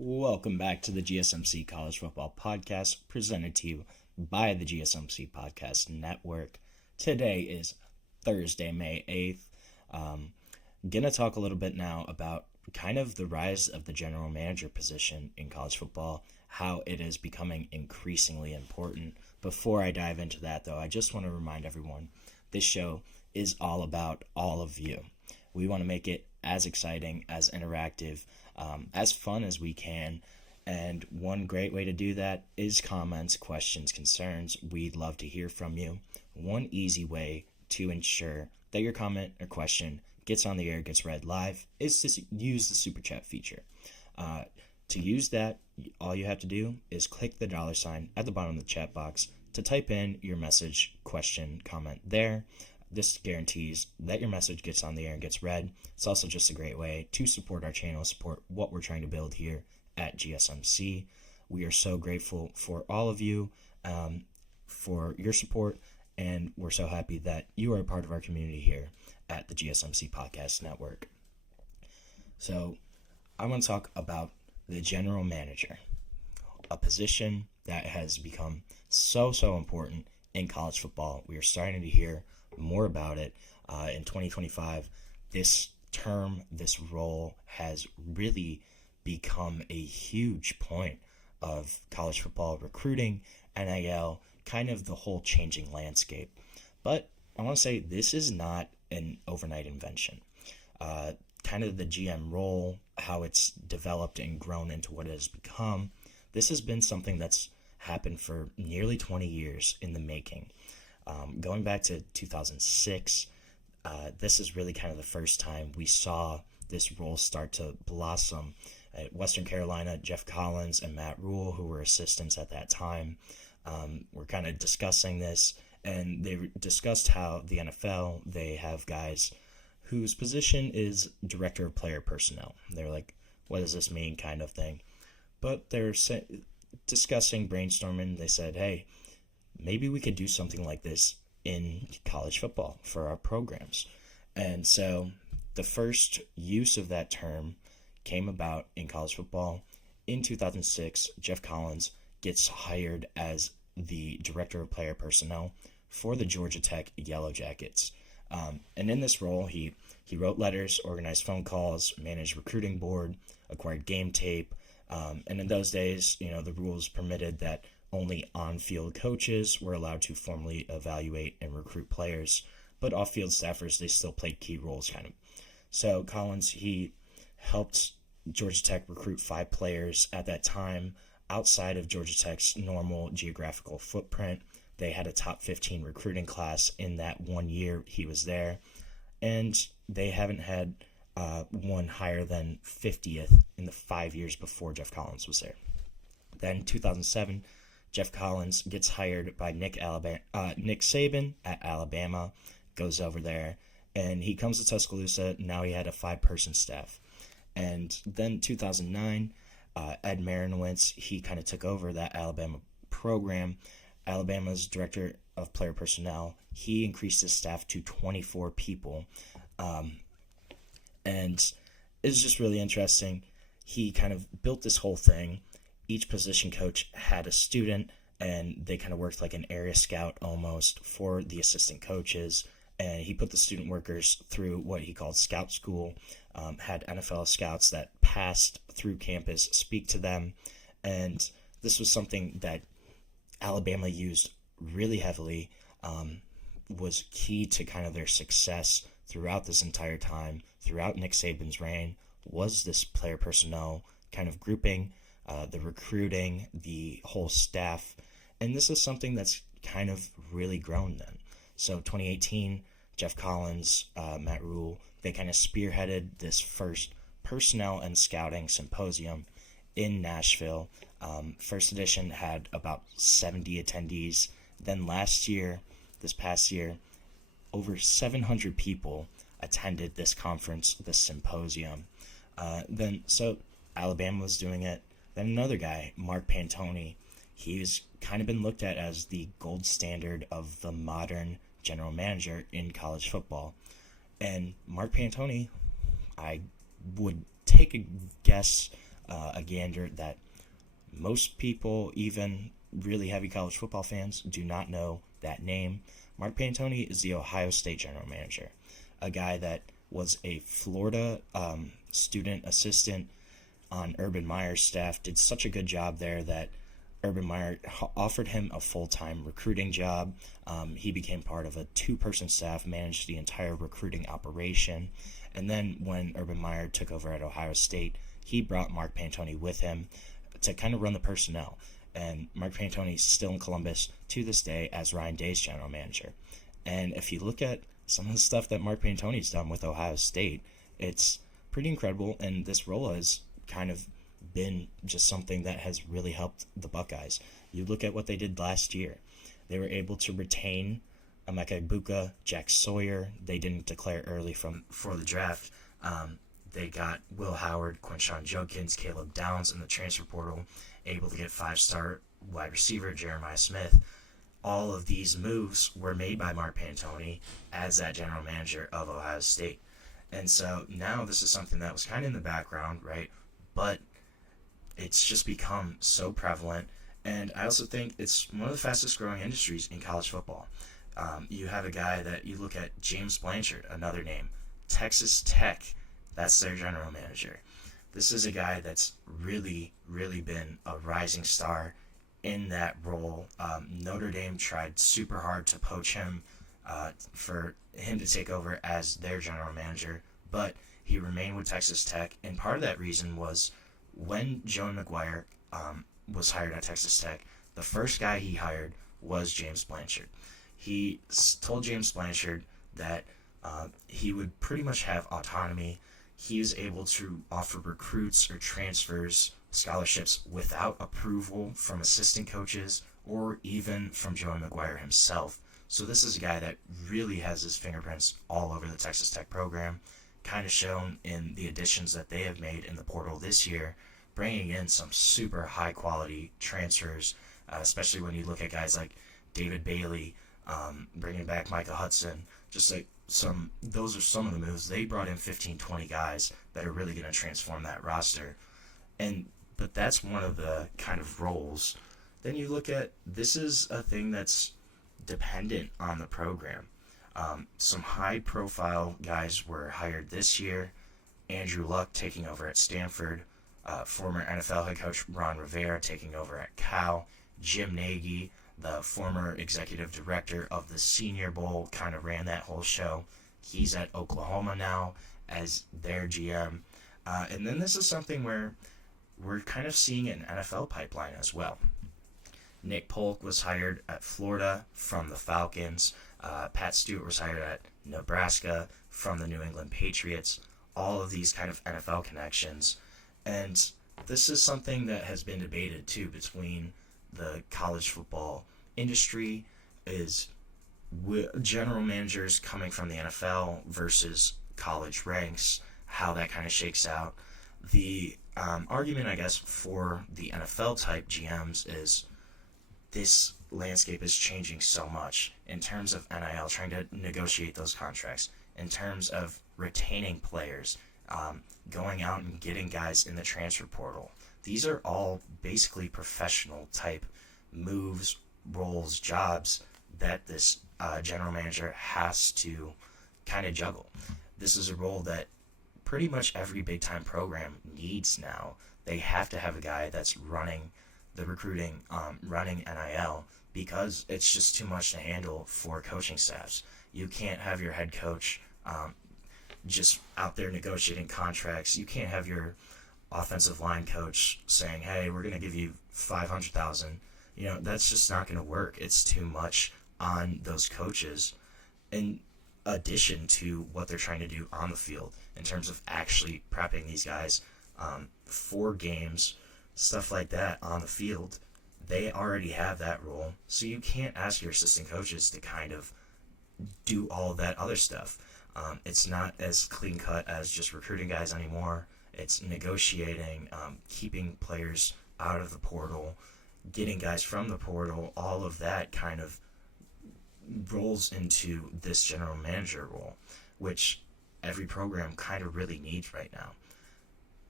Welcome back to the GSMC College Football Podcast, presented to you by the GSMC Podcast Network. Today is Thursday, May 8th. Going to talk a little bit now about kind of the rise of the general manager position in college football, how it is becoming increasingly important. Before I dive into that, though, I just want to remind everyone, this show is all about all of you. We want to make it as exciting, as interactive, as fun as we can. And one great way to do that is comments, questions, concerns. We'd love to hear from you. One easy way to ensure that your comment or question gets on the air, gets read live, is to use the super chat feature. To use that, all you have to do is click the $ at the bottom of the chat box to type in your message, question, comment there. This guarantees that your message gets on the air and gets read. It's also just a great way to support our channel, support what we're trying to build here at GSMC. We are so grateful for all of you, for your support, and we're so happy that you are a part of our community here at the GSMC Podcast Network. So I want to talk about the general manager, a position that has become so important in college football. We are starting to hear more about it. In 2025, this term, this role has really become a huge point of college football recruiting, NIL, kind of the whole changing landscape. But I want to say this is not an overnight invention. Kind of the GM role, how it's developed and grown into what it has become, this has been something that's happened for nearly 20 years in the making. Going back to 2006, this is really kind of the first time we saw this role start to blossom. At Western Carolina, Geoff Collins and Matt Rhule, who were assistants at that time, were kind of discussing this, and they discussed how the NFL, they have guys whose position is director of player personnel. They're like, what does this mean, kind of thing. But they're discussing, brainstorming, they said, hey, maybe we could do something like this in college football for our programs. And so the first use of that term came about in college football. In 2006, Geoff Collins gets hired as the director of player personnel for the Georgia Tech Yellow Jackets. And in this role, he wrote letters, organized phone calls, managed recruiting board, acquired game tape. And in those days, the rules permitted that only on-field coaches were allowed to formally evaluate and recruit players, but off-field staffers, they still played key roles, kind of. So Collins, he helped Georgia Tech recruit 5 players at that time outside of Georgia Tech's normal geographical footprint. They had a top 15 recruiting class in that 1 year he was there, and they haven't had one higher than 50th in the 5 years before Geoff Collins was there. Then 2007, Geoff Collins gets hired by Nick Saban at Alabama, goes over there, and he comes to Tuscaloosa. Now he had a 5-person staff. And then 2009, Ed Marinowitz, he kind of took over that Alabama program. Alabama's director of player personnel, he increased his staff to 24 people. And it's just really interesting. He kind of built this whole thing. Each position coach had a student, and they kind of worked like an area scout almost for the assistant coaches. And he put the student workers through what he called scout school, had NFL scouts that passed through campus speak to them. And this was something that Alabama used really heavily, was key to kind of their success throughout this entire time, throughout Nick Saban's reign, was this player personnel kind of grouping, the recruiting, the whole staff. And this is something that's kind of really grown then. So 2018, Geoff Collins, Matt Rhule, they kind of spearheaded this first personnel and scouting symposium in Nashville. First edition had about 70 attendees. Then this past year, over 700 people attended this conference, this symposium. So Alabama was doing it. Then another guy, Mark Pantoni, he's kind of been looked at as the gold standard of the modern general manager in college football. And Mark Pantoni, I would take a guess a gander that most people, even really heavy college football fans, do not know that name. Mark Pantoni is the Ohio State general manager, a guy that was a Florida student assistant on Urban Meyer's staff, did such a good job there that Urban Meyer offered him a full-time recruiting job. He became part of a 2-person staff, managed the entire recruiting operation. And then when Urban Meyer took over at Ohio State, he brought Mark Pantoni with him to kind of run the personnel. And Mark Pantoni is still in Columbus to this day as Ryan Day's general manager. And if you look at some of the stuff that Mark Pantoni's done with Ohio State, it's pretty incredible. And this role has kind of been just something that has really helped the Buckeyes. You look at what they did last year. They were able to retain Emeka Egbuka, Jack Sawyer. They didn't declare early for the draft. They got Will Howard, Quinshon Judkins, Caleb Downs in the transfer portal, able to get 5-star wide receiver Jeremiah Smith. All of these moves were made by Mark Pantoni as that general manager of Ohio State. And so now this is something that was kind of in the background, right? But it's just become so prevalent. And I also think it's one of the fastest growing industries in college football. You have a guy that you look at, James Blanchard, another name, Texas Tech, that's their general manager. This is a guy that's really, really been a rising star in that role. Notre Dame tried super hard to poach him for him to take over as their general manager, but he remained with Texas Tech, and part of that reason was when Joey McGuire was hired at Texas Tech, the first guy he hired was James Blanchard. He told James Blanchard that he would pretty much have autonomy. He was able to offer recruits or transfers, scholarships without approval from assistant coaches or even from Joey McGuire himself. So this is a guy that really has his fingerprints all over the Texas Tech program, kind of shown in the additions that they have made in the portal this year, bringing in some super high-quality transfers, especially when you look at guys like David Bailey, bringing back Micah Hudson, just like those are some of the moves. They brought in 15, 20 guys that are really going to transform that roster. But that's one of the kind of roles. Then you look at, this is a thing that's dependent on the program. Some high-profile guys were hired this year. Andrew Luck taking over at Stanford. Former NFL head coach Ron Rivera taking over at Cal. Jim Nagy, the former executive director of the Senior Bowl, kind of ran that whole show. He's at Oklahoma now as their GM. And then this is something where we're kind of seeing an NFL pipeline as well. Nick Polk was hired at Florida from the Falcons. Pat Stewart was hired at Nebraska from the New England Patriots. All of these kind of NFL connections. And this is something that has been debated too between the college football industry, is general managers coming from the NFL versus college ranks, how that kind of shakes out. The argument, I guess, for the NFL type GMs is this landscape is changing so much in terms of NIL, trying to negotiate those contracts, in terms of retaining players, going out and getting guys in the transfer portal. These are all basically professional type moves, roles, jobs that this general manager has to kind of juggle. This is a role that pretty much every big time program needs now. They have to have a guy that's running the recruiting, running NIL, because it's just too much to handle for coaching staffs. You can't have your head coach just out there negotiating contracts. You can't have your offensive line coach saying, hey, we're going to give you $500,000. That's just not going to work. It's too much on those coaches, in addition to what they're trying to do on the field in terms of actually prepping these guys for games, stuff like that on the field. They already have that role, so you can't ask your assistant coaches to kind of do all that other stuff. It's not as clean cut as just recruiting guys anymore. It's negotiating, keeping players out of the portal, getting guys from the portal. All of that kind of rolls into this general manager role, which every program kind of really needs right now.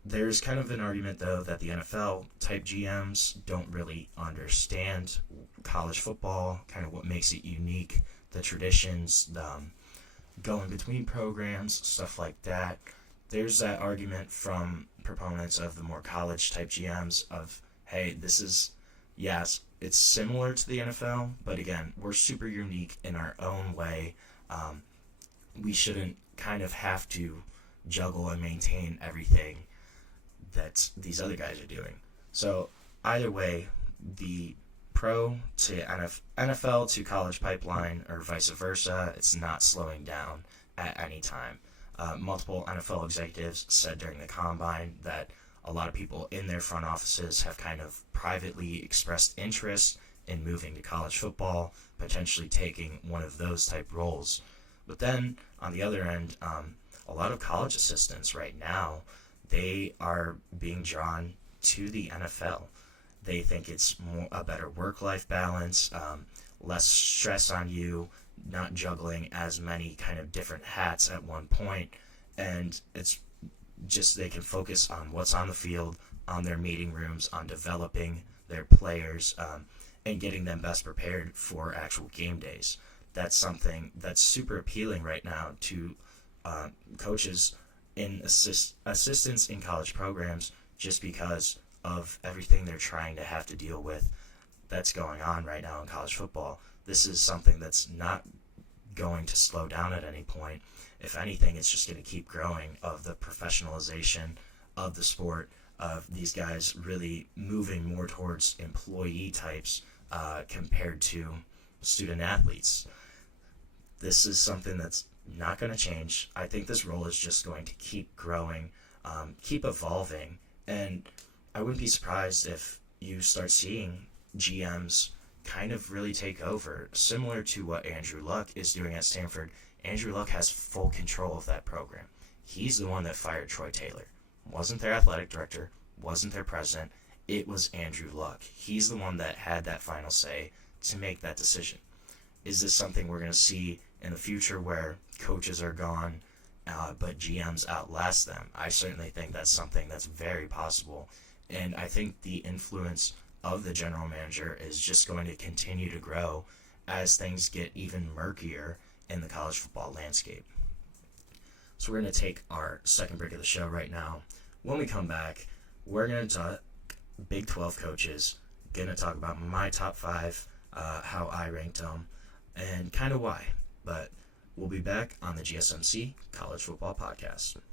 There's kind of an argument, though, that the NFL type GMs don't really understand college football, kind of what makes it unique, the traditions, going between programs, stuff like that. There's that argument from proponents of the more college type GMs of, hey, yes, it's similar to the NFL, but again, we're super unique in our own way. We shouldn't kind of have to juggle and maintain everything that these other guys are doing. So either way, the pro to NFL to college pipeline or vice versa, it's not slowing down at any time. Multiple NFL executives said during the combine that a lot of people in their front offices have kind of privately expressed interest in moving to college football, potentially taking one of those type roles. But then on the other end, a lot of college assistants right now, they are being drawn to the NFL. They think it's a better work-life balance, less stress on you, not juggling as many kind of different hats at one point, and it's just they can focus on what's on the field, on their meeting rooms, on developing their players, and getting them best prepared for actual game days. That's something that's super appealing right now to coaches in assistants in college programs, just because of everything they're trying to have to deal with that's going on right now in college football. This is something that's not going to slow down at any point. If anything, it's just going to keep growing, of the professionalization of the sport, of these guys really moving more towards employee types compared to student athletes. This is something that's not going to change. I think this role is just going to keep growing, keep evolving, and I wouldn't be surprised if you start seeing GMs kind of really take over, similar to what Andrew Luck is doing at Stanford. Andrew Luck has full control of that program. He's the one that fired Troy Taylor. Wasn't their athletic director, wasn't their president. It was Andrew Luck. He's the one that had that final say to make that decision. Is this something we're going to see in the future where coaches are gone, but GMs outlast them? I certainly think that's something that's very possible. And I think the influence of the general manager is just going to continue to grow as things get even murkier in the college football landscape. So we're going to take our second break of the show right now. When we come back, we're going to talk Big 12 coaches, going to talk about my top 5, how I ranked them, and kind of why. But we'll be back on the GSMC College Football Podcast.